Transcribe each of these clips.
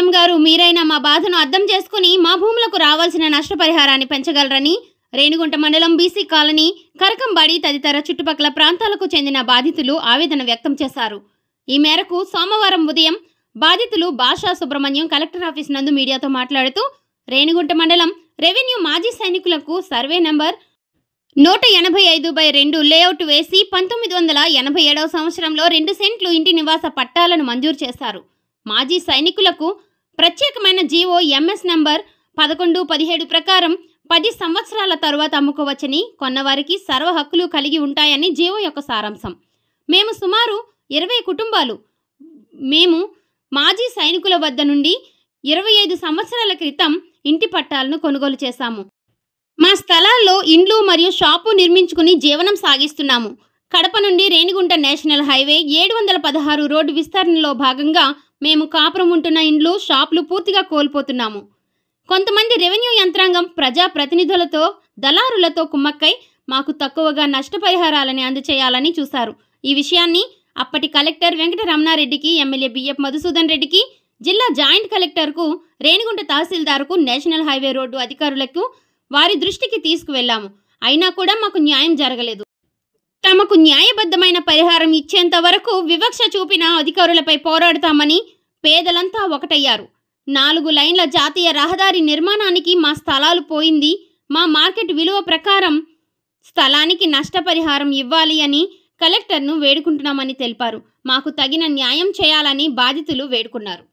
CM గారు మీరైనా మా బాధను అర్థం చేసుకుని మా భూములకు రావాల్సిన నష్టపరిహారాన్ని పెంచగలరని రేణిగుంట మండలం బీసీ కాలనీ, కరకంబాడి తదితర చుట్టుపక్కల ప్రాంతాలకు చెందిన బాధితులు ఆవేదన వ్యక్తం చేశారు. ఈ మేరకు సోమవారం ఉదయం బాధితులు భాషా సుబ్రహ్మణ్యం కలెక్టర్ ఆఫీస్ నందు మీడియాతో మాట్లాడుతూ రేణిగుంట మండలం రెవెన్యూ మాజీ సైనికులకు సర్వే నంబర్ 185/2 లేఅవుట్ వేసి 1987వ సంవత్సరంలో 2 సెంట్లు ఇంటి నివాస పట్టాలను మంజూరు చేశారు. మాజీ సైనికులకు ప్రత్యేకమైన జీవో ఎంఎస్ నంబర్ 1117 ప్రకారం 10 సంవత్సరాల తరువాత అమ్ముకోవచ్చని, కొన్నవారికి సర్వ హక్కులు కలిగి ఉంటాయని జీవో యొక్క సారాంశం. మేము సుమారు 20 కుటుంబాలు మాజీ సైనికుల వద్ద నుండి 25 సంవత్సరాల క్రితం ఇంటి పట్టాలను కొనుగోలు చేశాము. మా స్థలాల్లో ఇండ్లు మరియు షాపు నిర్మించుకుని జీవనం సాగిస్తున్నాము. కడప నుండి రేణిగుంట నేషనల్ హైవే 716 రోడ్డు విస్తరణలో భాగంగా మేము కాపురం ఉంటున్న ఇండ్లు, షాపులు పూర్తిగా కోల్పోతున్నాము. కొంతమంది రెవెన్యూ యంత్రాంగం ప్రజా ప్రతినిధులతో, దళారులతో కుమ్మక్కై మాకు తక్కువగా నష్టపరిహారాలని అందచేయాలని చూశారు. ఈ విషయాన్ని అప్పటి కలెక్టర్ వెంకటరమణారెడ్డికి, ఎమ్మెల్యే బిఎఫ్ మధుసూదన్ రెడ్డికి, జిల్లా జాయింట్ కలెక్టర్కు, రేణిగుంట తహసీల్దార్కు, నేషనల్ హైవే రోడ్డు అధికారులకు వారి దృష్టికి తీసుకువెళ్లాము. అయినా కూడా మాకు న్యాయం జరగలేదు. తమకు న్యాయబద్ధమైన పరిహారం ఇచ్చేంత వరకు వివక్ష చూపిన అధికారులపై పోరాడతామని పేదలంతా ఒకటయ్యారు. 4 లైన్ల జాతీయ రహదారి నిర్మాణానికి మా స్థలాలు పోయింది. మా మార్కెట్ విలువ ప్రకారం స్థలానికి నష్టపరిహారం ఇవ్వాలి అని కలెక్టర్ను వేడుకుంటున్నామని తెలిపారు. మాకు తగిన న్యాయం చేయాలని బాధితులు వేడుకున్నారు.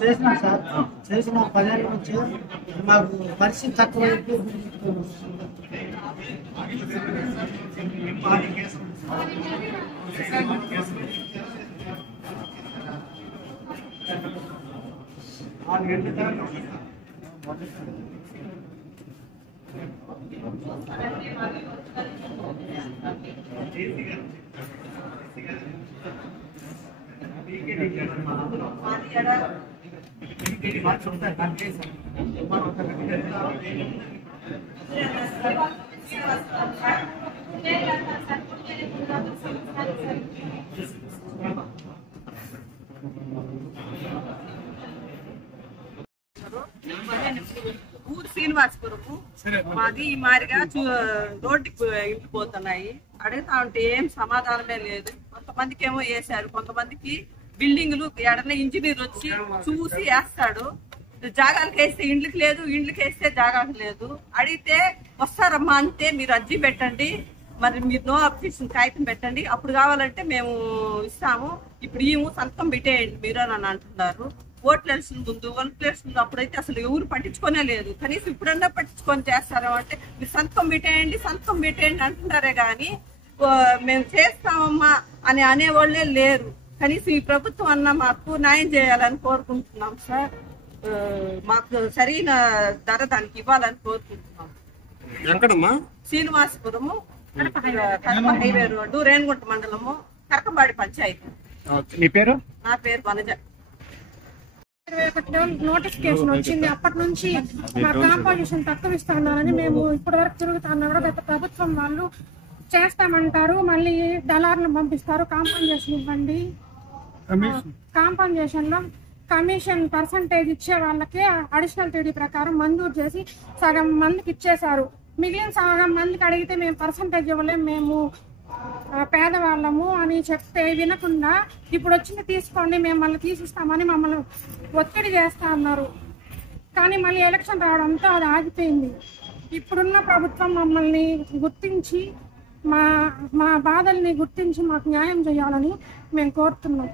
చేసినాం సార్, చేసిన 10 ఏళ్ళ నుంచి మాకు పరిస్థితి తక్కువ. ఊరు శ్రీనివాసపురము మాది ఈ మారిగా రోడ్డుకి ఇంటిపోతున్నాయి. అడుగుతా ఉంటే ఏం సమాధానమే లేదు. కొంతమందికి ఏమో వేసారు, కొంతమందికి బిల్డింగ్లు ఎడన ఇంజనీర్ వచ్చి చూసి వేస్తాడు. జాగాలకు వేస్తే ఇండ్లకి లేదు, ఇండ్లకి వేస్తే జాగాలకు లేదు. అడిగితే వస్తారమ్మా అంతే, మీరు అర్జీ పెట్టండి, మరి మీరు నో అబ్జెక్షన్ కాగితం పెట్టండి, అప్పుడు కావాలంటే మేము ఇస్తాము, ఇప్పుడు ఈ సంతకం పెట్టేయండి మీరు అని అంటున్నారు. ఓట్లు వేసిన ముందు, ఓట్లు వేసిన ముందు అప్పుడైతే అసలు ఎవరు పట్టించుకోనే లేదు. కనీసం ఇప్పుడన్నా పట్టించుకొని చేస్తారా అంటే మీరు సంతకం పెట్టేయండి అంటున్నారే కానీ మేము చేస్తామమ్మా అని అనేవాళ్ళే లేరు. కనీసం ఈ ప్రభుత్వం అన్న మాకు న్యాయం చేయాలని కోరుకుంటున్నాం సార్. మాకు సరైన ధర దానికి ఇవ్వాలని కోరుకుంటున్నాం. శ్రీనివాసపురము, కడప హైవే రోడ్డు, రేణిగుంట మండలము, కరకంబాడి పంచాయతీ. నా పేరు వనజ. 21 నోటిఫికేషన్ వచ్చింది. అప్పటి నుంచి మా కాంపోజిషన్ తక్కువ ఇస్తున్నారని మేము ఇప్పటి వరకు తిరుగుతున్నా కూడా గత ప్రభుత్వం వాళ్ళు చేస్తామంటారు, మళ్ళీ దళారులను పంపిస్తారు. కాంపన్సేషన్ ఇవ్వండి, కాంపన్సేషన్ లో కమిషన్ పర్సంటేజ్ ఇచ్చే వాళ్ళకి అడిషనల్ టీడీ ప్రకారం మంజూరు చేసి సగం మందికి ఇచ్చేశారు. మిగిలిన సగం మందికి అడిగితే మేము పర్సంటేజ్ ఇవ్వలేము, మేము పేదవాళ్ళము అని చెప్తే వినకుండా ఇప్పుడు వచ్చింది తీసుకోండి మేము మళ్ళీ తీసిస్తామని మమ్మల్ని ఒత్తిడి చేస్తా అన్నారు. కానీ మళ్ళీ ఎలక్షన్ రావడంతో అది ఆగిపోయింది. ఇప్పుడున్న ప్రభుత్వం మమ్మల్ని గుర్తించి మా బాధల్ని గుర్తించి మాకు న్యాయం చేయాలని మేము కోరుతున్నాం.